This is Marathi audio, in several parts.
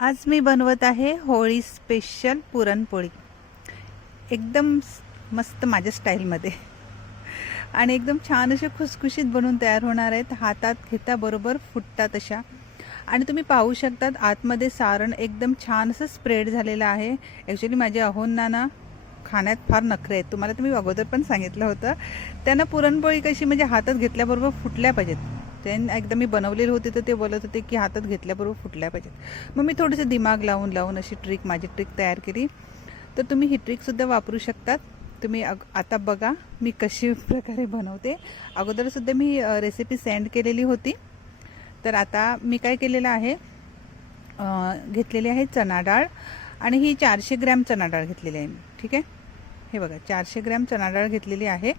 आज मी बनवत आहे होळी स्पेशल पुरणपोळी. एकदम मस्त माझ्या स्टाईलमध्ये आणि एकदम छान असे खुसखुशीत बनवून तयार होणार आहेत. हातात घेता बरोबर फुटतात अशा. आणि तुम्ही पाहू शकतात आतमध्ये सारण एकदम छान असं स्प्रेड झालेलं आहे. ॲक्च्युली माझ्या अहोंना ना खाण्यात फार नखरे आहेत. तुम्हाला तुम्ही अगोदर पण सांगितलं होतं. त्यांना पुरणपोळी कशी म्हणजे हातात घेतल्याबरोबर फुटल्या पाहिजेत. त्यांनी एकदा मी बनवलेली होती तर ते बोलत होते की हातात घेतल्याबरोबर फुटल्या पाहिजेत. मग मी थोडंसं दिमाग लावून अशी माझी ट्रिक तयार केली. तर तुम्ही ही ट्रिकसुद्धा वापरू शकतात. तुम्ही आता बघा मी कशी प्रकारे बनवते. अगोदरसुद्धा मी रेसिपी सेंड केलेली होती. तर आता मी काय केलेलं आहे, घेतलेली आहे चणा डाळ आणि ही 400 ग्रॅम चणा डाळ घेतलेली आहे मी. ठीक आहे, हे बघा 400 ग्रॅम चणा डाळ घेतलेली आहे.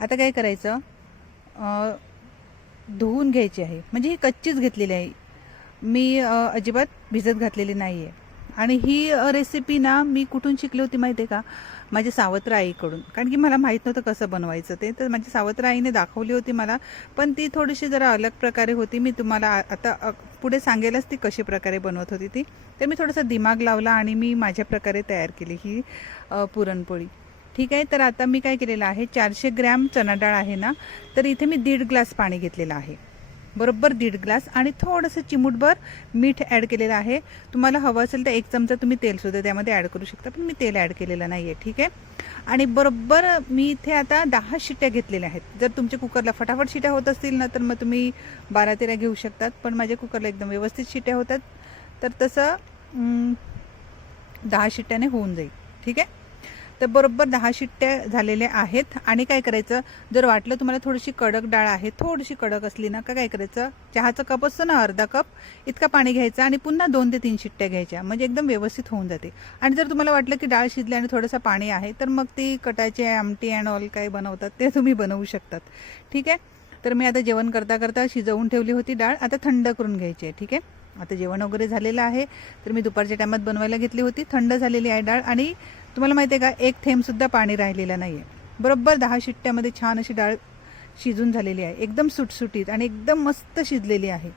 आता काय करायचं, धुवून घ्यायची आहे. म्हणजे ही कच्चीच घेतलेली आहे, मी अजिबात भिजत घातलेली नाही आहे. आणि ही रेसिपी ना मी कुठून शिकली होती माहिती आहे का, माझ्या सावत्र आईकडून. कारण की मला माहीत नव्हतं कसं बनवायचं ते, तर माझ्या सावत्र आईने दाखवली होती मला. पण ती थोडीशी जरा अलग प्रकारे होती. मी तुम्हाला आता पुढे सांगेलच ती कशी प्रकारे बनवत होती ती. तर मी थोडासा दिमाग लावला आणि मी माझ्या प्रकारे तयार केली ही पुरणपोळी. ठीक आहे, तर आता मी काय केलेलं आहे, 400 ग्रॅम चणा डाळ आहे ना, तर इथे मी 1.5 ग्लास पाणी घेतलेलं आहे, बरोबर 1.5 ग्लास. आणि थोडंसं चिमूटभर मीठ ॲड केलेलं आहे. तुम्हाला हवं असेल तर 1 चमचा तुम्ही तेलसुद्धा त्यामध्ये ॲड करू शकता, पण मी तेल ॲड केलेलं नाही आहे. ठीक आहे, आणि बरोबर मी इथे आता 10 शिट्ट्या घेतलेल्या आहेत. जर तुमच्या कुकरला फटाफट शिट्ट्या होत असतील ना, तर मग तुम्ही 12-13 घेऊ शकतात. पण माझ्या कुकरला एकदम व्यवस्थित शिट्ट्या होतात, तर तसं 10 शिट्ट्याने होऊन जाईल. ठीक आहे, तर बरोबर 10 शिट्ट्या झालेल्या आहेत. आणि काय करायचं, जर वाटलं तुम्हाला थोडीशी कडक डाळ आहे, थोडीशी कडक असली ना का काय करायचं, चहाचा कप असतो ना, अर्धा कप इतका पाणी घ्यायचं आणि पुन्हा 2 ते 3 शिट्ट्या घ्यायच्या, म्हणजे एकदम व्यवस्थित होऊन जाते. आणि जर तुम्हाला वाटलं की डाळ शिजली आणि थोडंसं पाणी आहे, तर मग ती कटाची आमटी अँड ऑल काय बनवतात ते तुम्ही बनवू शकतात. ठीक आहे, तर मी आता जेवण करता करता शिजवून ठेवली होती डाळ, आता थंड करून घ्यायची आहे. ठीक आहे, आता जेवण वगैरे झालेलं आहे. तर मी दुपारच्या टायमात बनवायला घेतली होती. थंड झालेली आहे डाळ आणि तुम्हाला माहिती आहे का, एक थेंबसुद्धा पाणी राहिलेलं नाही आहे. बरोबर 10 शिट्ट्यामध्ये छान अशी डाळ शिजून झालेली आहे, एकदम सुटसुटीत आणि एकदम मस्त शिजलेली आहे.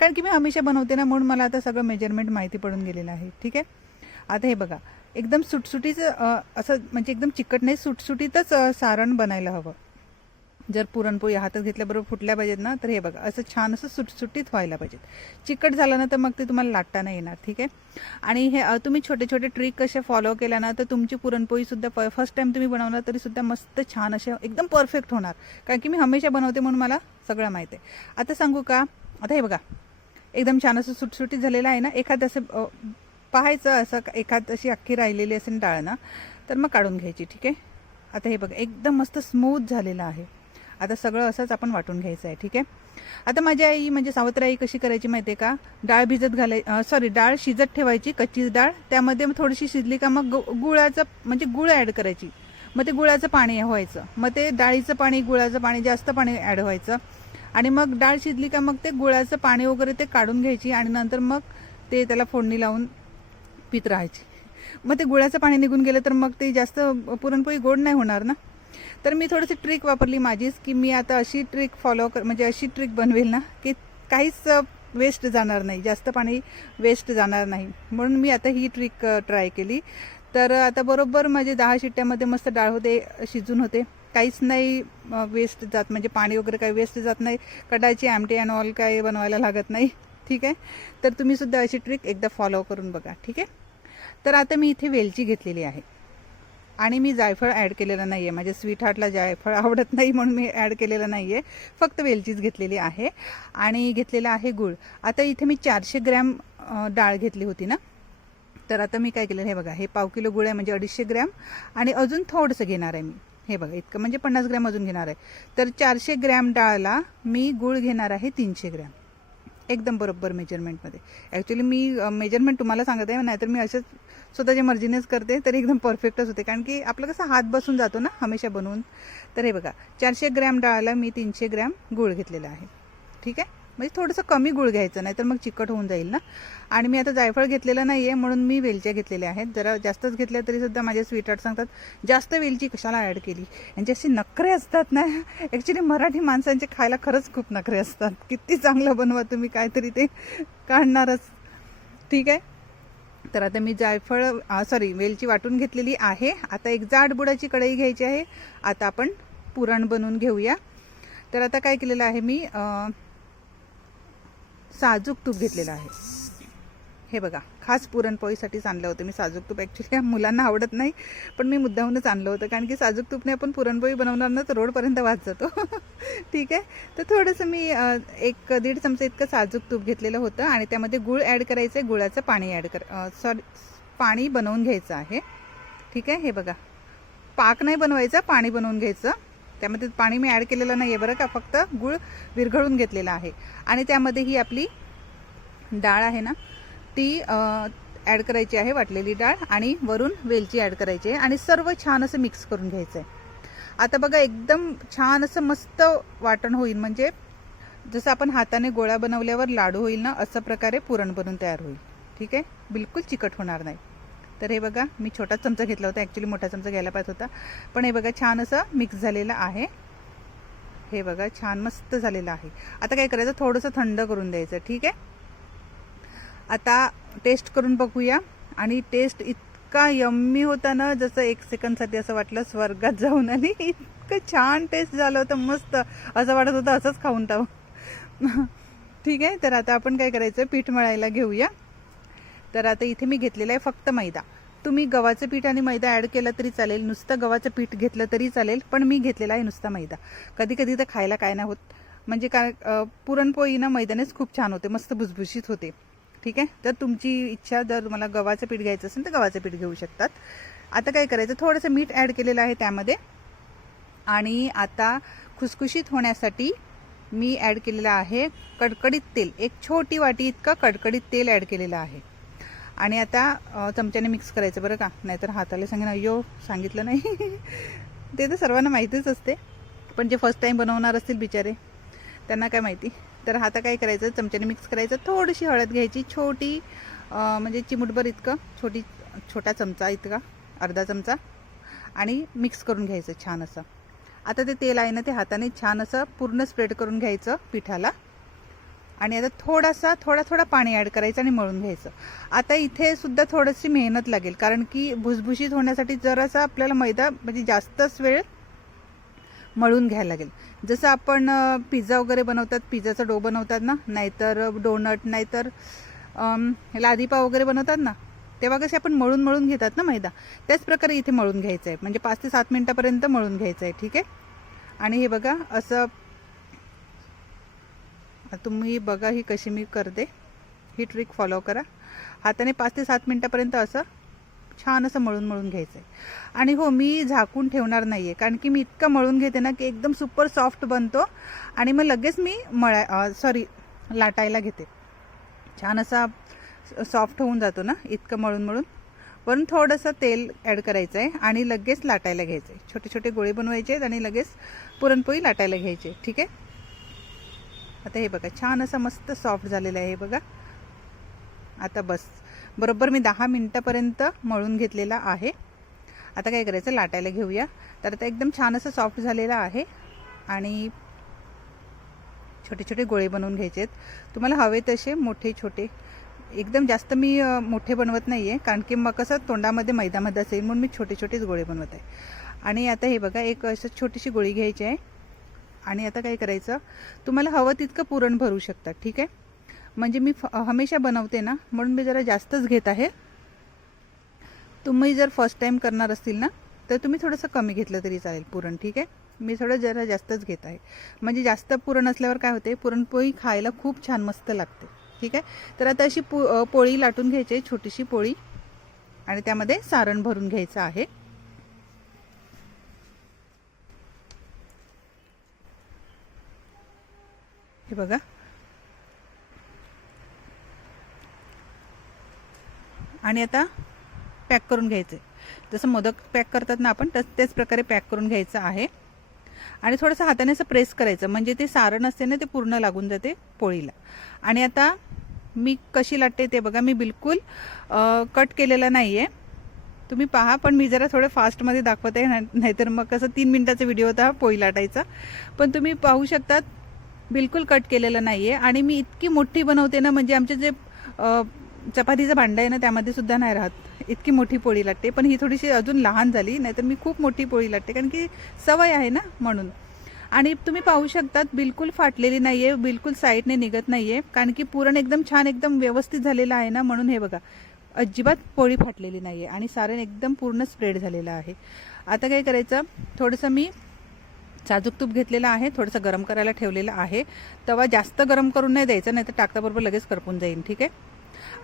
कारण की मी हमेशा बनवते ना, म्हणून मला आता सगळं मेजरमेंट माहिती पडून गेलेलं आहे. ठीक आहे, आता हे बघा एकदम सुटसुटीचं असं म्हणजे एकदम चिकट नाही, सुटसुटीतच सारण बनायला हवं. जर पुरणपोळी हातात घेतल्याबरोबर फुटल्या पाहिजेत ना, तर हे बघा असं छान असं सुटसुटीत व्हायला पाहिजेत. चिकट झालं ना तर मग ते तुम्हाला लाटता नाही येणार. ठीक आहे, आणि हे तुम्ही छोटे छोटे ट्रिक कशा फॉलो केल्या ना, तर तुमची पुरणपोळीसुद्धा फर्स्ट टाईम तुम्ही बनवणार तरीसुद्धा मस्त छान अशा एकदम परफेक्ट होणार. कारण की मी हमेशा बनवते म्हणून मला सगळं माहीत आहे. आता सांगू का, आता हे बघा एकदम छान असं सुटसुटीत झालेलं आहे ना. एखादं असं पाहायचं, असं एखाद अशी अख्खी राहिलेली असेल डाळ ना, तर मग काढून घ्यायची. ठीक आहे, आता हे बघा एकदम मस्त स्मूथ झालेलं आहे. आता सगळं असंच आपण वाटून घ्यायचं आहे. ठीक आहे, आता माझी आई म्हणजे सावत्र आई कशी करायची माहिती आहे का, डाळ भिजत डाळ शिजत ठेवायची, कच्ची डाळ. त्यामध्ये थोडीशी शिजली का मग गुळाचं म्हणजे गुळ ॲड करायची. मग ते गुळाचं पाणी व्हायचं, मग ते डाळीचं पाणी गुळाचं पाणी जास्त पाणी ॲड व्हायचं. आणि मग डाळ शिजली का मग ते गुळाचं पाणी वगैरे ते काढून घ्यायची आणि नंतर मग ते त्याला फोडणी लावून पीत राहायची. मग ते गुळाचं पाणी निघून गेलं तर मग ते जास्त पुरणपोळी गोड नाही होणार ना. तर मी थोडीशी ट्रिक वापरली माझीच, की मी आता अशी ट्रिक म्हणजे अशी ट्रिक बनवेल ना की काहीच वेस्ट जाणार नाही, जास्त पाणी वेस्ट जाणार नाही. म्हणून मी आता ही ट्रिक ट्राय केली. तर आता बरोबर माझे 10 शिट्ट्यामध्ये मस्त डाळ होते, शिजून होते, काहीच नाही वेस्ट जात, म्हणजे पाणी वगैरे काही वेस्ट जात नाही. कडाची आमटी अँड ऑल काही बनवायला लागत नाही. ठीक आहे, तर तुम्हीसुद्धा अशी ट्रिक एकदा फॉलो करून बघा. ठीक आहे, तर आता मी इथे वेलची घेतलेली आहे आणि मी जायफळ ॲड केलेलं नाही आहे. माझ्या स्वीट हार्टला जायफळ आवडत नाही म्हणून मी ॲड केलेलं नाही आहे, फक्त वेलचीच घेतलेली आहे. आणि घेतलेला आहे गूळ. आता इथे मी 400 ग्रॅम डाळ घेतली होती ना, तर आता मी काय केलं, हे बघा हे पाव किलो गूळ आहे, म्हणजे 250 ग्रॅम. आणि अजून थोडंसं घेणार आहे मी, हे बघा इतकं म्हणजे 50 ग्रॅम अजून घेणार आहे. तर 400 ग्रॅम डाळला मी गूळ घेणार आहे 300 ग्रॅम, एकदम बरोबर मेजरमेंटमध्ये. ॲक्च्युली मी मेजरमेंट तुम्हाला सांगत आहे, नाहीतर मी असंच स्वतःच्या मर्जीनेच करते, तर एकदम परफेक्टच होते. कारण की आपलं कसं हात बसून जातो ना हमेशा बनवून. तर हे बघा 400 ग्रॅम डाळला मी 300 ग्रॅम गूळ घेतलेला आहे. ठीक आहे, म्हणजे थोडंसं कमी गूळ घ्यायचं, नाही तर मग चिकट होऊन जाईल ना. आणि मी आता जायफळ घेतलेलं नाही आहे म्हणून मी वेलच्या घेतलेल्या आहेत. जरा जास्तच घेतल्या तरीसुद्धा माझे स्वीटहार्ट सांगतात जास्त वेलची कशाला ॲड केली. यांचे असे नखरे असतात ना. ॲक्च्युली मराठी माणसांचे खायला खरंच खूप नखरे असतात. किती चांगलं बनवा तुम्ही काहीतरी ते काढणारच. ठीक आहे, तर आता मी जायफळ वेलची वाटून घेतलेली आहे. आता एक जाड बुडाची कढई घ्यायची आहे. आता आपण पुरण बनवून घेऊया. तर आता काय केलेलं आहे मी, साजूक तूप घेतलेलं आहे. हे बघा, खास पुरणपोळीसाठीच आणलं होतं मी साजूक तूप. ॲक्च्युली मुलांना आवडत नाही पण मी मुद्दामूनच आणलं होतं, कारण की साजूक तूपने आपण पुरणपोळी बनवणार ना तर रोडपर्यंत वाज जातो. ठीक आहे, तर थोडंसं मी 1-1.5 चमचा इतकं साजूक तूप घेतलेलं होतं आणि त्यामध्ये गूळ ॲड करायचं आहे. गुळाचं पाणी पाणी बनवून घ्यायचं आहे. ठीक आहे, हे बघा, पाक नाही बनवायचा, पाणी बनवून घ्यायचं. त्यामध्ये पाणी मी ॲड केलेलं नाही आहे बरं का, फक्त गूळ विरघळून घेतलेला आहे. आणि त्यामध्ये ही आपली डाळ आहे ना ती ॲड करायची आहे, वाटलेली डाळ, आणि वरून वेलची ॲड करायची आहे आणि सर्व छान असं मिक्स करून घ्यायचं आहे. आता बघा, एकदम छान असं मस्त वाटण होईल, म्हणजे जसं आपण हाताने गोळा बनवल्यावर लाडू होईल ना, अशा प्रकारे पुरण बनून तयार होईल. ठीक आहे, बिलकुल चिकट होणार नाही. तर हे बघा, मी छोटा चमचा घेतला होता, ॲक्च्युली मोठा चमचा घ्यायला पाहिजे होता, पण हे बघा छान असं मिक्स झालेलं आहे. हे बघा, छान मस्त झालेलं आहे. आता काय करायचं, थोडंसं थंड करून द्यायचं. ठीक आहे, आता टेस्ट करून बघूया. आणि टेस्ट इतका यम्मी होता ना, जसं 1 सेकंदसाठी असं वाटलं स्वर्गात जाऊन आली. इतकं छान टेस्ट झालं होतं, मस्त असं वाटत होतं असंच खाऊन टाकू. ठीक आहे, तर आता आपण काय करायचं, पीठ मळायला घेऊया. तर आता इथे मी घेतलेलं आहे फक्त मैदा. तुम्ही गव्हाचं पीठ आणि मैदा ॲड केलं तरी चालेल, नुसतं गव्हाचं पीठ घेतलं तरी चालेल, पण मी घेतलेला आहे नुसता मैदा. कधी कधी तर खायला काय नाही होत, म्हणजे काय पुरणपोळी ना मैद्यानेच खूप छान होते, मस्त भुसभुशीत होते. ठीक आहे, तर तुमची इच्छा, जर तुम्हाला गव्हाचं पीठ घ्यायचं असेल तर गव्हाचं पीठ घेऊ शकतात. आता काय करायचं, थोडंसं मीठ ॲड केलेलं आहे त्यामध्ये. आणि आता खुसखुशीत होण्यासाठी मी ॲड केलेलं आहे कडकडीत तेल. 1 छोटी वाटी इतकं कडकडीत तेल ॲड केलेलं आहे. आणि आता चमच्याने मिक्स करायचं बरं का, नाहीतर हाताला सांगेन अय्यो सांगितलं नाही. ते तर सर्वांना माहितीच असते, पण जे फर्स्ट टाईम बनवणार असतील बिचारे त्यांना काय माहिती. तर आता काय करायचं, चमच्याने मिक्स करायचं. थोडीशी हळद घ्यायची, छोटी, म्हणजे चिमूटभर इतकं, छोटा चमचा इतका, अर्धा चमचा, आणि मिक्स करून घ्यायचं छान असं. आता ते तेल आहे ना ते हाताने छान असं पूर्ण स्प्रेड करून घ्यायचं पिठाला. आणि आता थोडा पाणी ॲड करायचं आणि मळून घ्यायचं. आता इथे सुद्धा थोडीशी मेहनत लागेल, कारण की भुसभुशीत होण्यासाठी जरासा आपल्याला मैदा म्हणजे जास्तच वेळ मळून घ्यायला लागेल. जसं आपण पिझ्झा वगैरे बनवतात, पिझ्झाचा डो बनवतात ना, नाहीतर डोनट, नाहीतर लादीपाव वगैरे बनवतात ना, तेव्हा कसे आपण मळून घेतात ना मैदा, त्याच प्रकारे इथे मळून घ्यायचं आहे, म्हणजे 5 ते 7 मिनिटापर्यंत मळून घ्यायचं आहे. ठीक आहे, आणि हे बघा असं, तुम्ही बघा ही कशी मी करते, ही ट्रिक फॉलो करा. हाताने 5 ते 7 मिनिटापर्यंत असं छान असं मळून घ्यायचं आहे. आणि हो, मी झाकून ठेवणार नाही आहे, कारण की मी इतकं मळून घेते ना की एकदम सुपर सॉफ्ट बनतो. आणि मग लगेच मी लाटायला घेते, छान असा सॉफ्ट होऊन जातो ना इतकं मळून. वरून थोडंसं तेल ॲड करायचं आहे आणि लगेच लाटायला घ्यायचं आहे. छोटे छोटे गोळे बनवायचे आहेत आणि लगेच पुरणपोळी लाटायला घ्यायची. ठीक आहे, आता हे बघा छान असं मस्त सॉफ्ट झालेलं आहे. हे बघा, आता बस बरोबर मी 10 मिनिटापर्यंत मळून घेतलेला आहे. आता काय करायचं, लाटायला घेऊया. तर आता एकदम छान असं सॉफ्ट झालेलं आहे आणि छोटे छोटे गोळे बनवून घ्यायचे आहेत. तुम्हाला हवे तसे मोठे छोटे, एकदम जास्त मी मोठे बनवत नाही आहे, कारण की मग कसं तोंडामध्ये मैदामध्ये असेल म्हणून मी छोटे छोटेच गोळे बनवत आहे. आणि आता हे बघा, एक असं छोटीशी गोळी घ्यायची आहे. आणि आता काय करायचं, तुम्हाला हवं तितकं पुरण भरू शकता. ठीक आहे, म्हणजे मी हमेशा बनवते ना, म्हणून मी जरा जास्तच घेत आहे. तुम्ही जर फर्स्ट टाईम करणार असतील ना तर तुम्ही थोडंसं कमी घेतलं तरी चालेल पुरण. ठीक आहे, मी थोडं जरा जास्तच घेत आहे, म्हणजे जास्त पुरण असल्यावर काय होते, पुरणपोळी खायला खूप छान मस्त लागते. ठीक आहे, तर आता अशी पोळी लाटून घ्यायची आहे, छोटीशी पोळी, आणि त्यामध्ये सारण भरून घ्यायचं आहे. हे बघा, आणि आता पॅक करून घ्यायचं आहे. जसं मोदक पॅक करतात ना आपण, त्याच प्रकारे पॅक करून घ्यायचं आहे. आणि थोडंसं हाताने असं प्रेस करायचं, म्हणजे ते सारण असते ना ते पूर्ण लागून जाते पोळीला. आणि आता मी कशी लाटते ते बघा. मी बिलकुल कट केलेलं नाही आहे, तुम्ही पहा. पण मी जरा थोडं फास्टमध्ये दाखवते, नाहीतर मग कसं 3 मिनिटाचा व्हिडिओ होता पोळी लाटायचा. पण तुम्ही पाहू शकतात बिलकुल कट केलेलं नाही आहे. आणि मी इतकी मोठी बनवते ना, म्हणजे आमचे जे चपातीचं भांडं आहे ना त्यामध्ये सुद्धा नाही राहत, इतकी मोठी पोळी लाटते. पण ही थोडीशी अजून लहान झाली, नाहीतर मी खूप मोठी पोळी लाटते, कारण की सवय आहे ना म्हणून. आणि तुम्ही पाहू शकतात बिलकुल फाटलेली नाही आहे, बिलकुल साईडने निघत नाही आहे, कारण की पुरण एकदम छान एकदम व्यवस्थित झालेलं आहे ना, म्हणून हे बघा अजिबात पोळी फाटलेली नाही आहे आणि सारण एकदम पूर्ण स्प्रेड झालेलं आहे. आता काय करायचं, थोडंसं मी साजूक तूप घेतलेलं आहे, थोडंसं गरम करायला ठेवलेलं आहे. तवा जास्त गरम करून नाही द्यायचा, नाही तर टाकताबरोबर लगेच करपून जाईल. ठीक आहे.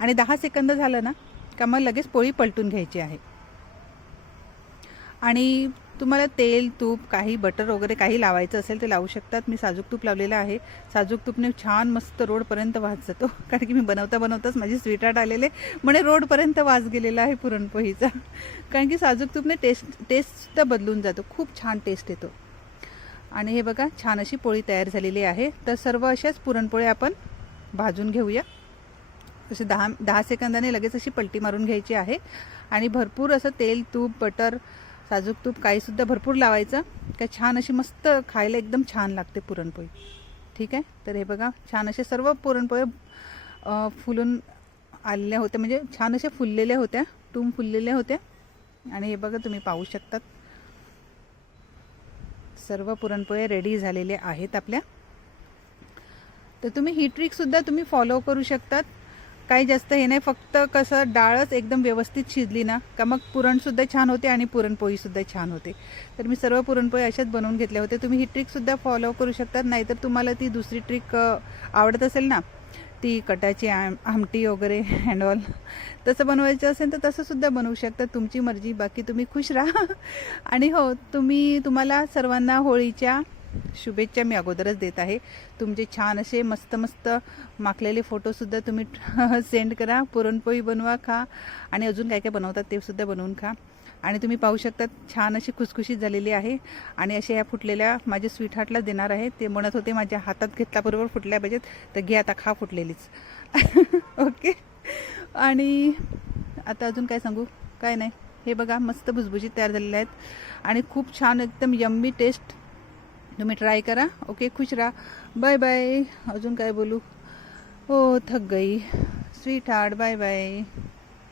आणि 10 सेकंद झालं ना का मग लगेच पोळी पलटून घ्यायची आहे. आणि तुम्हाला तेल तूप काही बटर वगैरे काही लावायचं असेल ते लावू शकतात. मी साजूक तूप लावलेलं आहे. साजूक तूपने छान मस्त रोडपर्यंत वास जातो, कारण की मी बनवताच माझी स्वीटहार्ट आलेले म्हणे रोडपर्यंत वास गेलेला आहे पुरणपोळीचा, कारण की साजूक तूपने टेस्टसुद्धा बदलून जातो, खूप छान टेस्ट येतो. आणि हे बघा छान अशी पोळी तयार झालेली आहे. तर सर्व अशाच पुरणपोळ्या आपण भाजून घेऊया. असे 10 सेकंदाने लगेच अशी पलटी मारून घ्यायची आहे. आणि भरपूर असं तेल तूप बटर साजूक तूप काहीसुद्धा भरपूर लावायचं, का छान अशी मस्त खायला एकदम छान लागते पुरणपोळी. ठीक आहे. तर हे बघा छान असे सर्व पुरणपोळ्या फुलून आलेल्या होत्या, म्हणजे छान अशा फुललेल्या होत्या, टूम फुललेल्या होत्या. आणि हे बघा तुम्ही पाहू शकतात सर्व पुरणपोळ्या रेडी झालेल्या आहेत आपल्या. तर तुम्ही ही ट्रिकसुद्धा तुम्ही फॉलो करू शकतात. काही जास्त हे नाही, फक्त कसं डाळच एकदम व्यवस्थित शिजली ना का मग पुरणसुद्धा छान होते आणि पुरणपोळीसुद्धा छान होते. तर मी सर्व पुरणपोळी अशाच बनवून घेतल्या होत्या. तुम्ही ही ट्रिकसुद्धा फॉलो करू शकतात. नाहीतर तुम्हाला ती दुसरी ट्रिक आवडत असेल ना, ती कटाची आमटी वगैरे अँड ऑल, तसं बनवायचं असेल तर तसंसुद्धा बनवू शकता, तुमची मर्जी. बाकी तुम्ही खुश राहा. आणि हो, तुम्हाला सर्वांना होळीच्या शुभेच्छा मी अगोदरच देत आहे. तुमचे छान असे मस्त मस्त माखलेले फोटोसुद्धा तुम्ही सेंड करा. पुरणपोळी बनवा, खा, आणि अजून काय काय बनवतात ते सुद्धा बनवून खा. आणि तुम्ही पाहू शकता छान अशी खुसखुशीत झालेली आहे. आणि अशा ह्या फुटलेल्या माझ्या स्वीटहार्टला देणार आहे. ते म्हणत होते माझ्या हातात घेतल्याबरोबर फुटल्या पाहिजेत, तर घे आता, खा फुटलेलीच. ओके. आणि आता अजून काय सांगू, काय नाही. हे बघा मस्त भुसभुशीत तयार झालेले आहेत आणि खूप छान एकदम यम्मी टेस्ट. तुम्ही ट्राय करा. ओके, खुश राहा. Bye bye. अजून काय बोलू, हो थक गई स्वीटहार्ट. Bye bye.